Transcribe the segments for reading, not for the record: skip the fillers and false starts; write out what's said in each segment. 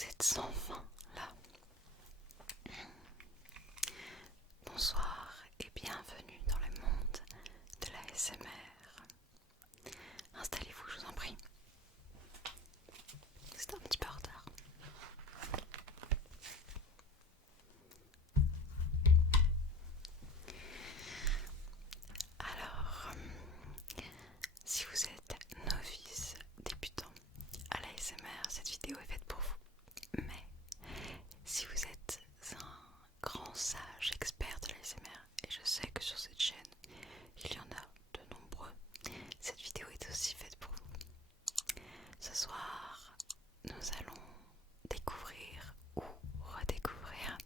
Vous êtes enfin là. Bonsoir et bienvenue dans le monde de la l'ASMR. Installez-vous, je vous en prie. C'est un petit peu en retard. Alors, si vous êtes novice, débutant à l'ASMR, cette vidéo est faite pour vous. Mais si vous êtes un grand sage expert de l'ASMR, et je sais que sur cette chaîne, il y en a de nombreux, cette vidéo est aussi faite pour vous. Ce soir, nous allons découvrir ou redécouvrir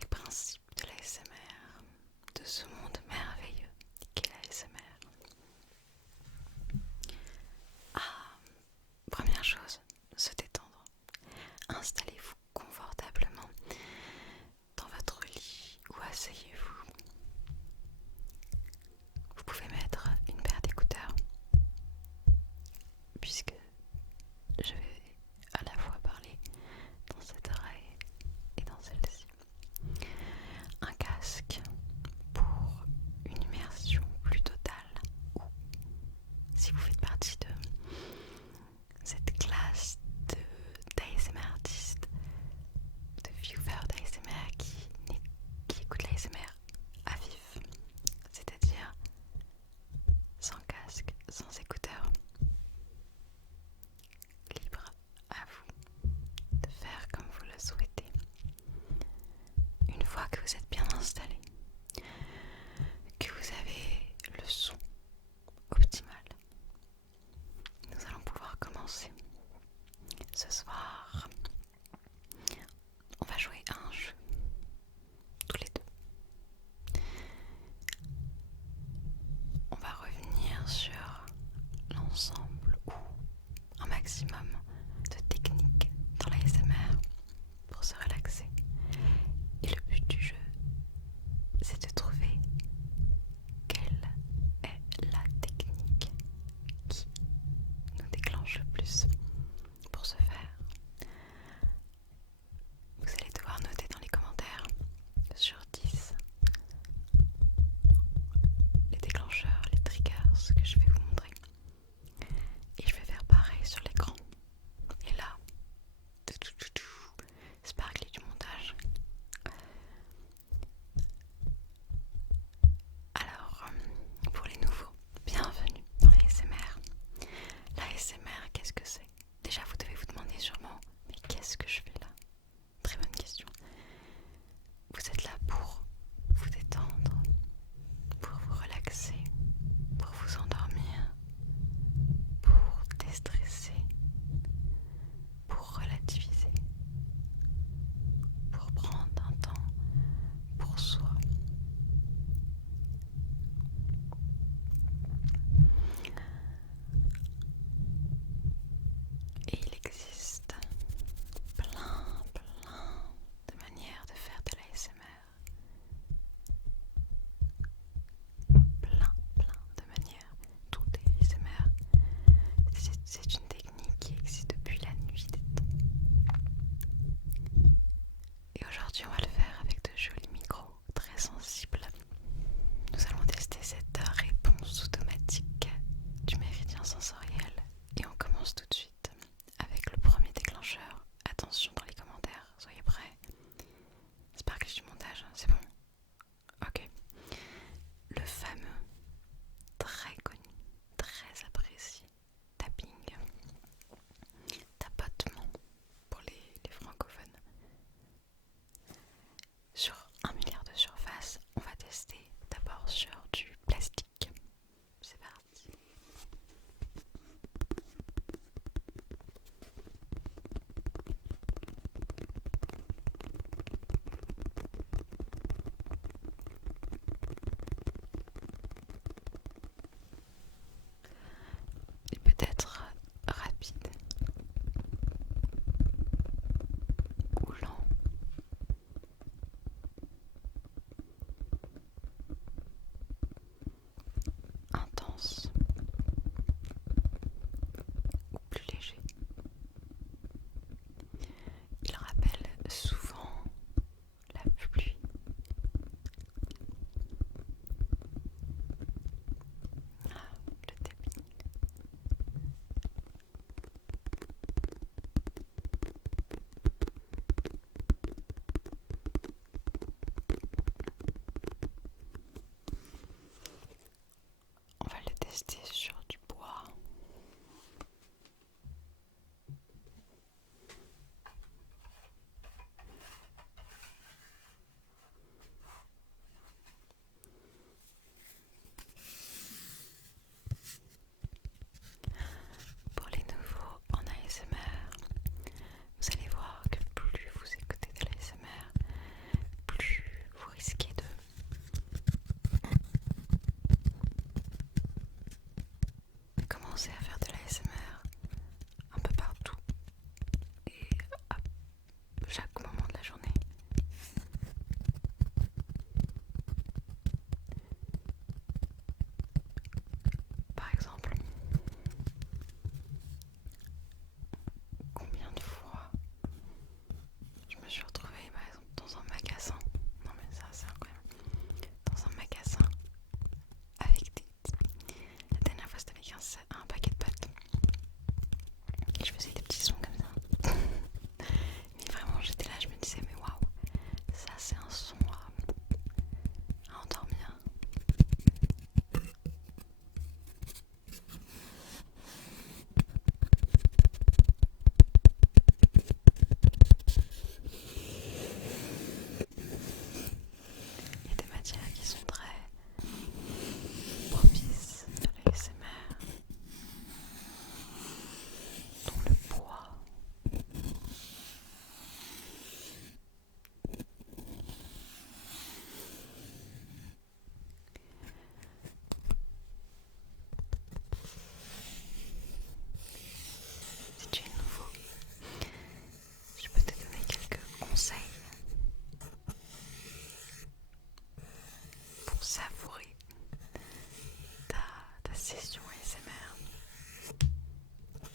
les principes de l'ASMR, de ce monde merveilleux qu'est l'ASMR. Première chose, se détendre. Installez-vous confortablement dans votre lit ou asseyez-vous. Vous pouvez mettre une paire d'écouteurs puisque je vais à la fois parler dans cette oreille et dans celle-ci. Un casque pour une immersion plus totale ou si vous faites partie de cette classe d'ASMR artistes, de viewers d'ASMR qui écoutent l'ASMR à vif, c'est-à-dire sans casque, sans écouteurs. Libre à vous de faire comme vous le souhaitez. Une fois que vous êtes bien installé, que vous avez le son optimal, nous allons pouvoir commencer. Ce soir, on va jouer à un jeu, tous les deux. On va revenir sur l'ensemble ou un maximum de techniques dans la l'ASMR pour se relaxer. Et le but du jeu, c'est de trouver quelle est la technique qui nous déclenche le plus. Pour ce faire, vous allez devoir noter dans les commentaires sur 10 les déclencheurs, les triggers que je vais vous montrer. Et je vais faire pareil sur l'écran. Et là, sparkly du montage. Alors, pour les nouveaux, bienvenue dans l'ASMR. L'ASMR, qu'est-ce que c'est? Déjà, vous devez vous demander sûrement, mais qu'est-ce que je fais là? Très bonne question. Vous êtes là pour vous détendre, pour vous relaxer, pour vous endormir, pour déstresser, pour relativiser, pour prendre un temps pour soi. Et il existe plein de manières de faire de l'ASMR. Plein de manières. Tout est ASMR. C'est une technique qui existe depuis la nuit des temps. Et aujourd'hui, on va le faire avec de jolis micros très sensibles. Nous allons tester cette réponse automatique du méridien sensoriel. Et on commence tout de suite avec le premier déclencheur. Attention dans les commentaires, soyez prêts. Sparkle du montage, c'est bon? Ok. Le fameux, très connu, très apprécié tapping, tapotement pour les francophones. Sur 1 milliard de surfaces, on va tester d'abord sur du plastique. C'est parti. Il peut être rapide ou lent. Intense ou plus léger. rester sur du bois. Pour les nouveaux en ASMR, vous allez voir que plus vous écoutez de l'ASMR, plus vous risquez de commencer à faire de l'ASMR un peu partout et à chaque moment de la journée. Par exemple, combien de fois je me suis retrouvée par exemple dans un magasin, non mais ça c'est incroyable, dans un magasin avec des... La dernière fois c'était avec un paquet de pâtes et je faisais des petits sons comme ça. Mais vraiment j'étais là, je me disais mais waouh, ça c'est un son à endormir. Il y a des matières qui sont très propices à l'ASMR, dont le bois. Si tu es nouveau, je peux te donner quelques conseils pour savourer ta session ASMR.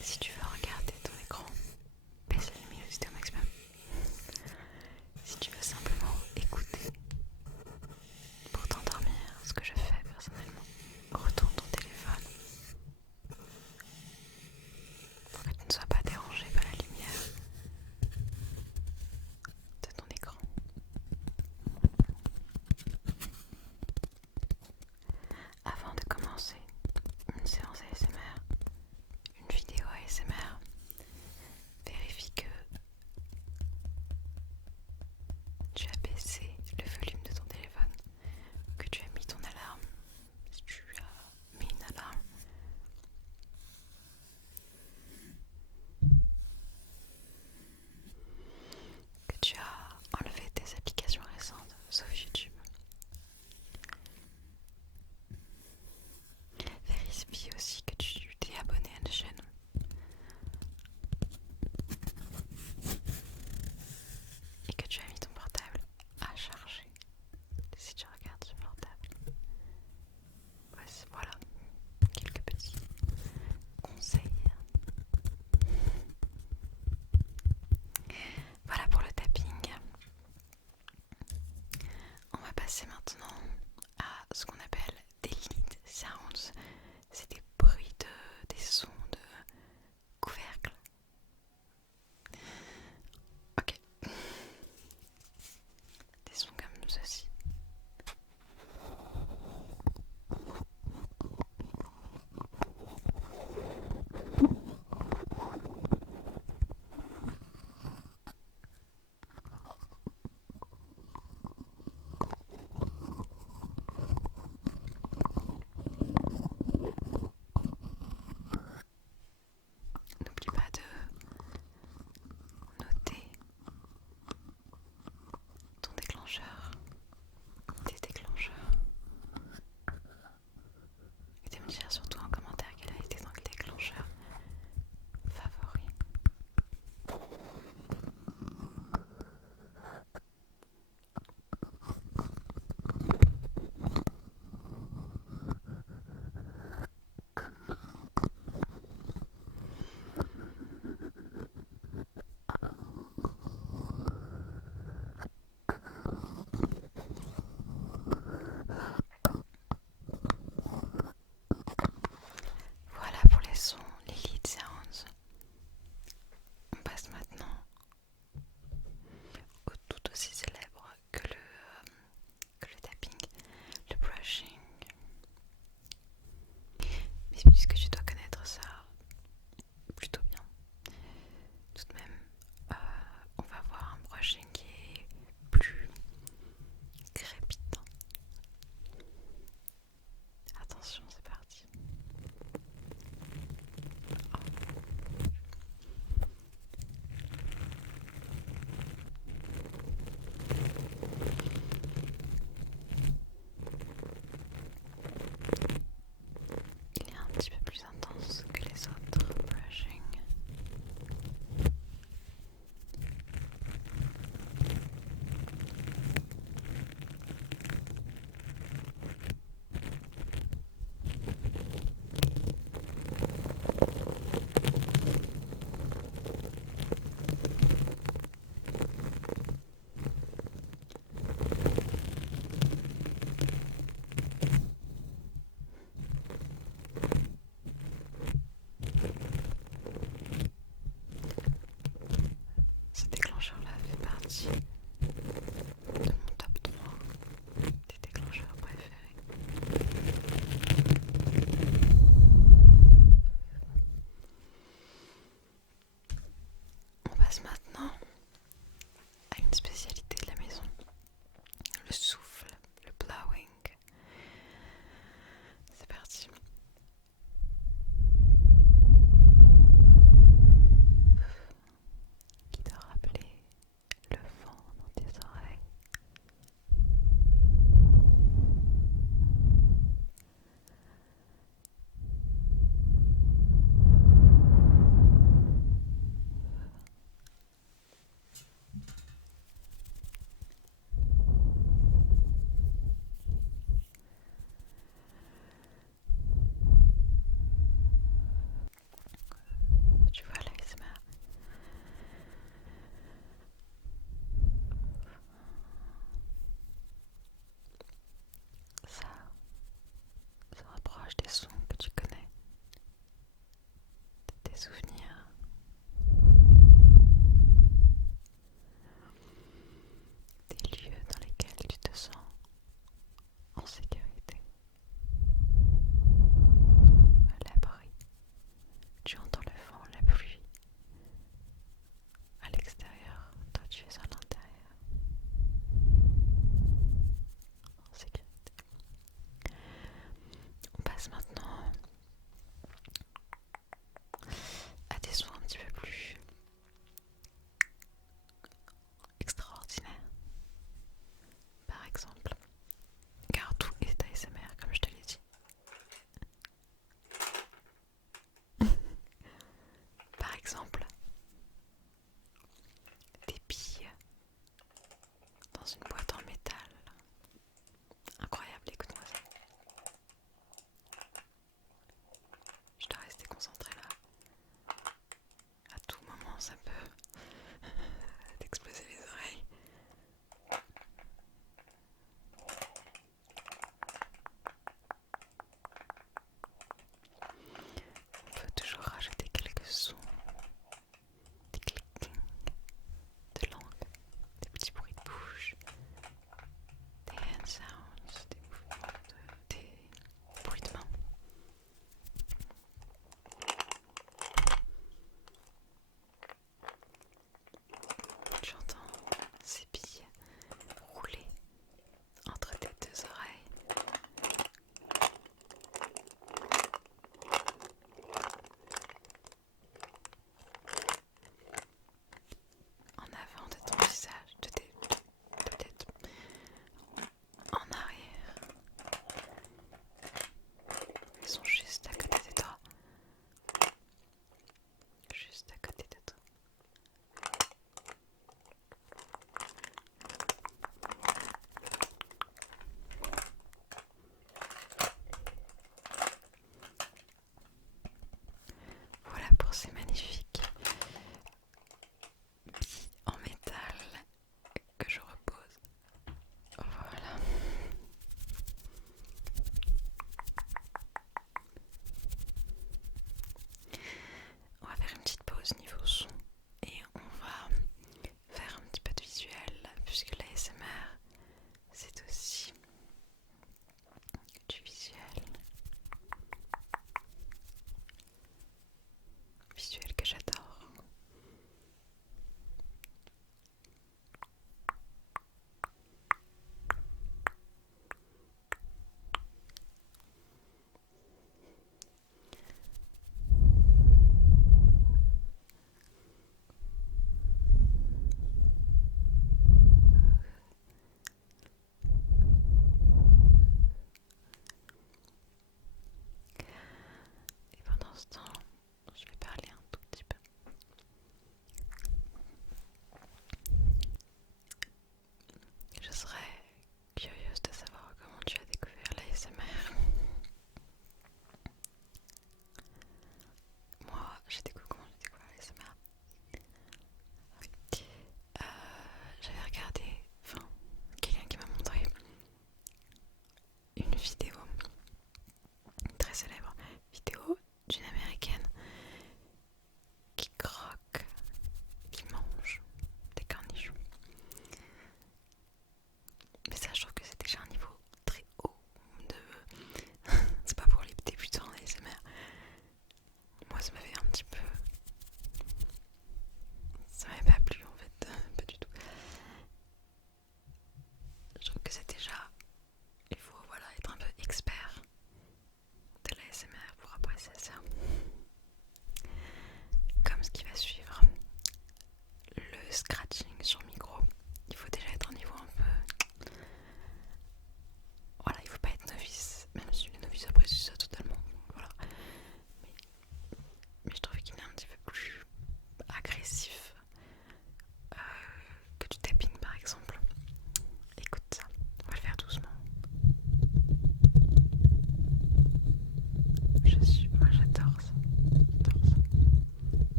Si tu veux regarder ton écran, baisse la luminosité au maximum. Si tu veux simplement écouter pour t'endormir, ce que je fais personnellement, retourne ton téléphone pour que tu ne sois pas dérangé par la lumière de ton écran. Avant de commencer une séance ASMR, parti. Qui doit rappeler le vent dans tes oreilles.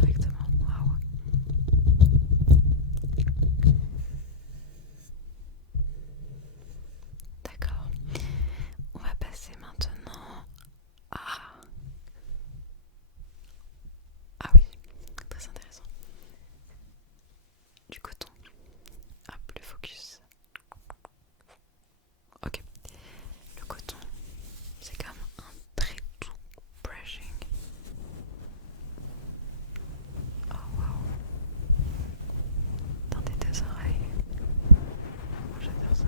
directement. Waouh. D'accord. On va passer maintenant à... Ah oui, très intéressant. Du coton. Hop, le focus. Ok. Le coton, c'est comme un très doux brushing. Oh waouh. Dans tes deux oreilles. Oh, j'adore ça.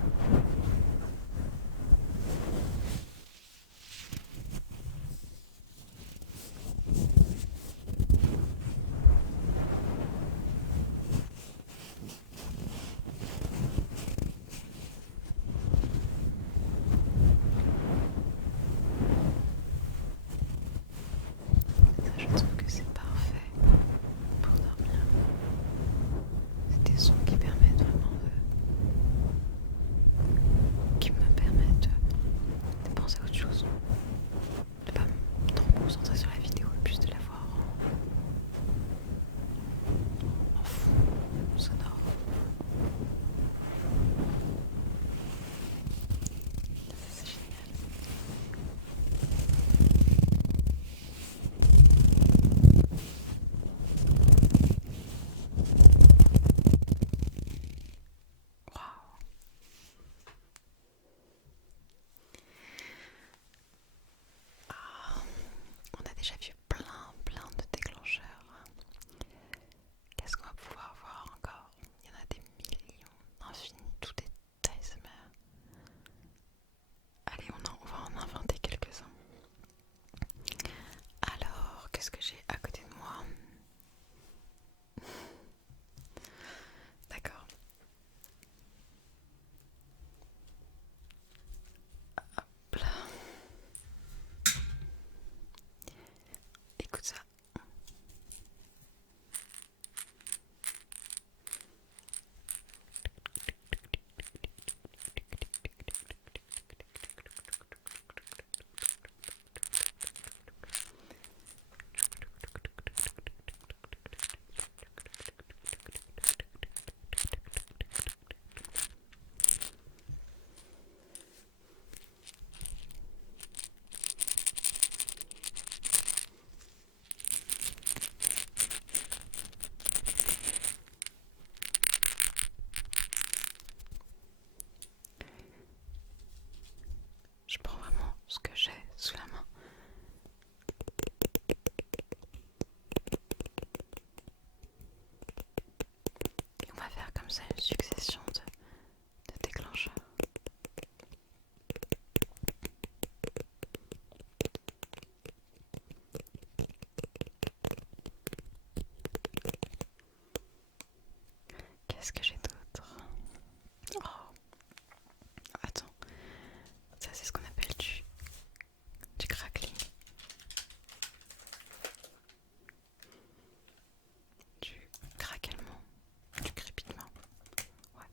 Ça, je trouve que c'est parfait pour dormir. C'est des sons qui permettent vraiment qui me permettent de penser à autre chose. De pas trop me concentrer sur la vidéo, plus de la voir en fond sonore. Ça, c'est génial. Waouh. Ah, on a déjà vu plein de déclencheurs. Qu'est-ce qu'on va pouvoir voir encore? Il y en a des millions, infinis, tout est ASMR. Allez, on va en inventer quelques-uns. Alors, qu'est-ce que j'ai à côté de moi? D'accord. Hop là. Écoute ça. Je prends vraiment ce que j'ai sous la main. Et on va faire comme ça une succession de déclencheurs. Qu'est-ce que j'ai d'autre? Oh, attends. Ça, c'est ce qu'on appelle du crackling. Du craquellement. Du crépitement. Ouais,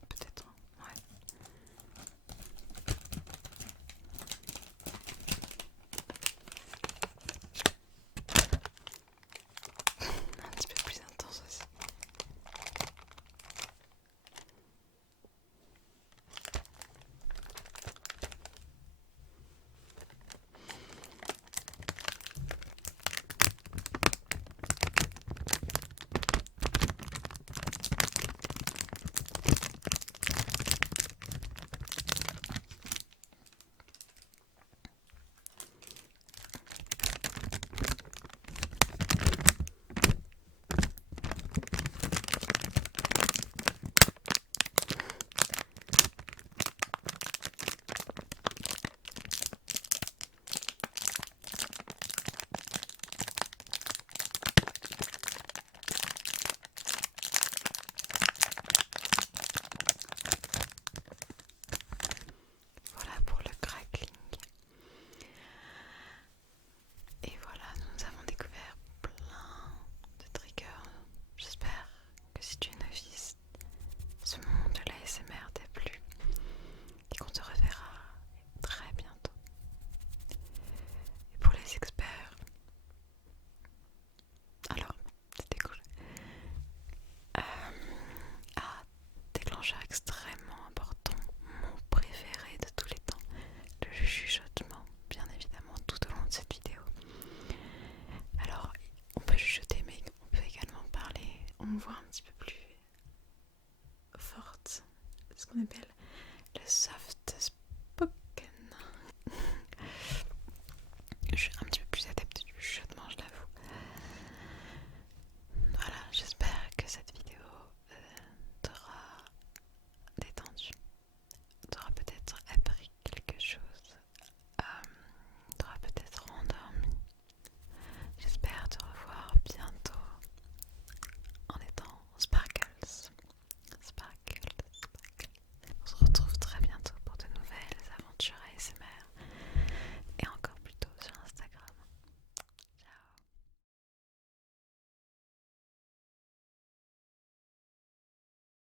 On est belle.